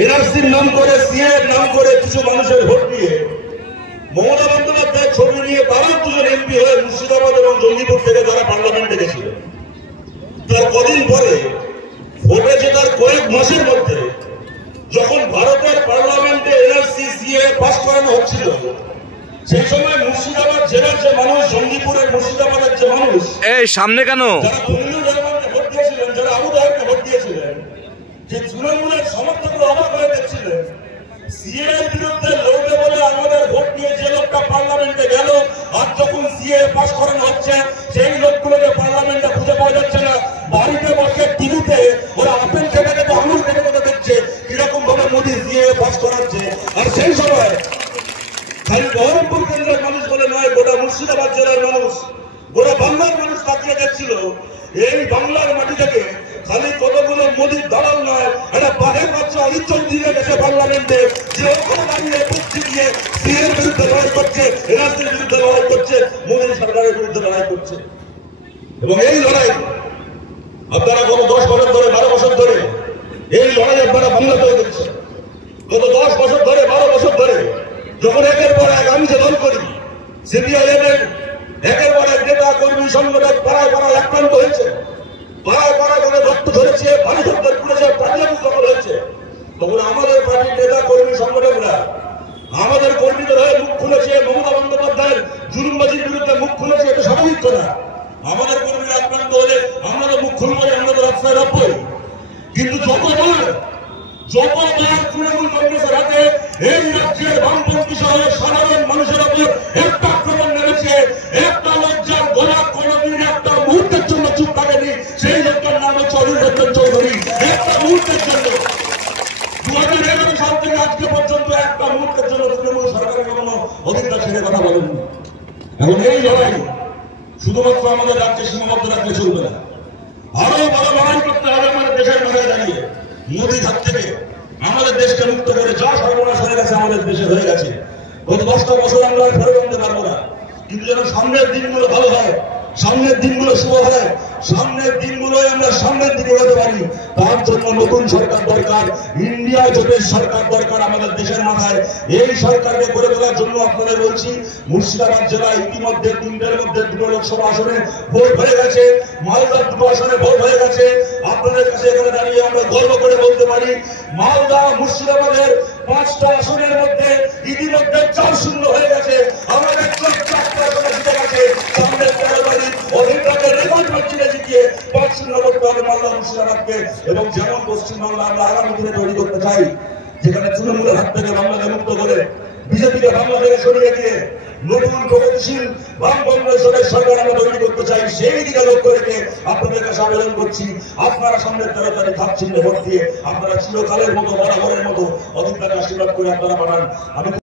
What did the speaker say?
এনআরসির নাম করে, সিএর নাম করে কিছু মানুষের ভোট নিয়ে মমতা বন্দ্যোপাধ্যায় ছবি নিয়ে তারাও দুজন এমপি হয়ে মুর্শিদাবাদ এবং জঙ্গিপুর থেকে তারা পার্লামেন্টে গেছিল। তার কদিন পরে ভোটে জেতার কয়েক মাসের মধ্যে যখন ভারতের পার্লামেন্টে এনআরসি সিএ পাস করানো হচ্ছিল, সেই সময় মুর্শিদাবাদ জেলার যে মানুষ, জঙ্গিপুরের মুর্শিদাবাদের যে মানুষ, এই সামনে কেন, যারা তৃণমূল রহমানকে ভোট দিয়েছিলেন, যারা আবু তাহেরকে ভোট দিয়েছিলেন, যে তৃণমূলের সমর্থকরা অবাক হয়ে দেখছিলেন সিএ এর বিরুদ্ধে লড়বে বলে আমাদের ভোট নিয়ে যে লোকটা পার্লামেন্টে গেল, আর যখন সিএ পাস করানো হচ্ছে সেই লোকগুলোকে পার্লামেন্টে খুঁজে পাওয়া যাচ্ছে না। বাড়িতে বসে টিভিতে ওরা আপেল খেতে খেতে আঙুল খেতে খেতে দেখছে কিরকম ভাবে মোদী সিএ পাস করাচ্ছে। আর সেই সময় খালি বহরমপুর কেন্দ্রের মানুষ বলে নয়, গোটা মুর্শিদাবাদ জেলার মানুষ, গোটা বাংলার মানুষ তাকিয়ে দেখছিল এই বাংলার মাটি থেকে খালি কতগুলো মোদীর দালাল নয়, একটা বাঘের বাচ্চা ইজ্জত দিয়ে গেছে পার্লামেন্টে, যে ওখানে দাঁড়িয়ে বুদ্ধি দিয়ে সিএর বিরুদ্ধে লড়াই করছে, এনআরসির বিরুদ্ধে লড়াই করছে, মোদী সরকারের বিরুদ্ধে লড়াই করছে। এবং এই লড়াই আপনারা গত 10 বছর ধরে, 12 বছর ধরে এই লড়াই আপনারা বাংলাতেও দেখছেন। গত 10 বছর ধরে, 12 বছর ধরে যখন একের পর এক আমি যে দল করি, সিপিআইএম এর একের পর এক নেতা কর্মী সংগঠন পাড়ায় পাড়ায় আক্রান্ত হয়েছে, পাড়ায় পাড়ায় করে রক্ত ধরেছে, বাড়ি ধরতে পুড়েছে, পাঞ্জাবি দখল হয়েছে, তখন আমাদের পার্টির নেতা কর্মী সংগঠনরা আমাদের কর্মীদের হয়ে মুখ খুলেছে, মমতা বন্দ্যোপাধ্যায়ের জুলুমবাজির বিরুদ্ধে মুখ খুলেছে। এটা স্বাভাবিক কথা। আমাদের কর্মীরা আক্রান্ত হলে আমরা তো মুখ খুলবো, আমরা তো রাস্তায় রাখবোই। কিন্তু যতবার তৃণমূল কংগ্রেসের হাতে এই রাজ্যের বামপন্থী সহ সাধারণ মানুষের উপর একটা আক্রমণ নেমেছে, একটা লজ্জার গোলা কোনদিন একটা মুহূর্তের জন্য চুপ থাকেনি, সেই লোকটার নাম হচ্ছে অধীর রঞ্জন চৌধুরী। একটা মুহূর্তের জন্য 2011 সাল থেকে আজকে পর্যন্ত একটা মুহূর্তের জন্য তৃণমূল সরকারের কখনো অধীরটা ছেড়ে কথা বলেনি। এখন এই লড়াই শুধুমাত্র আমাদের রাজ্যে সীমাবদ্ধ রাখলে চলবে না, আরো বড় লড়াই করতে হবে আমাদের দেশের মাথায় দাঁড়িয়ে। মোদীর হাত থেকে আমাদের দেশকে মুক্ত করে যা সর্বনাশ হয়ে গেছে আমাদের দেশে হয়ে গেছে, গত 10টা বছর আমরা ফেরত আনতে পারবো না। কিন্তু যেন সামনের দিনগুলো ভালো হয়, সামনের দিনগুলো শুভ হয়, সামনের দিনগুলোই আমরা সামনের দিকে এগোতে পারি, তার জন্য নতুন সরকার দরকার, ইন্ডিয়া জোটের সরকার দরকার আমাদের দেশের মাথায়। এই সরকারকে করে তোলার জন্য আপনাদের বলছি, মুর্শিদাবাদ জেলায় ইতিমধ্যে 3টার মধ্যে 2টো লোকসভা আসনে ভোট হয়ে গেছে, মালদার 2টো আসনে ভোট হয়ে গেছে। আপনাদের কাছে এখানে দাঁড়িয়ে আমরা গর্ব করে বলতে পারি, মালদা মুর্শিদাবাদের 5টা আসনের মধ্যে ইতিমধ্যে 4-0 হয়ে গেছে। আমাদের 4টা আসনে জিতে গেছে। সামনের 13 তারিখ অধিকারকে রেকর্ড মার্জিনে জিতিয়ে 5-0 করতে হবে মালদা মুর্শিদাবাদকে। এবং যেমন পশ্চিমবাংলা আমরা আগামী দিনে তৈরি করতে চাই, যেখানে তৃণমূলের হাত থেকে বাংলাকে মুক্ত করে বিজেপিকে বাংলা থেকে সরিয়ে দিয়ে নতুন প্রগতিশীল বাম কংগ্রেসের সরকার আমরা তৈরি করতে চাই, সেই দিকে লক্ষ্য রেখে আপনাদের কাছে আবেদন করছি, আপনারা সামনের 13 তারিখ হাত চিহ্নে ভোট দিয়ে আপনারা চিরকালের মতো, বরাবরের মতো অধিকারকে আশীর্বাদ করে আপনারা পাঠান। আমি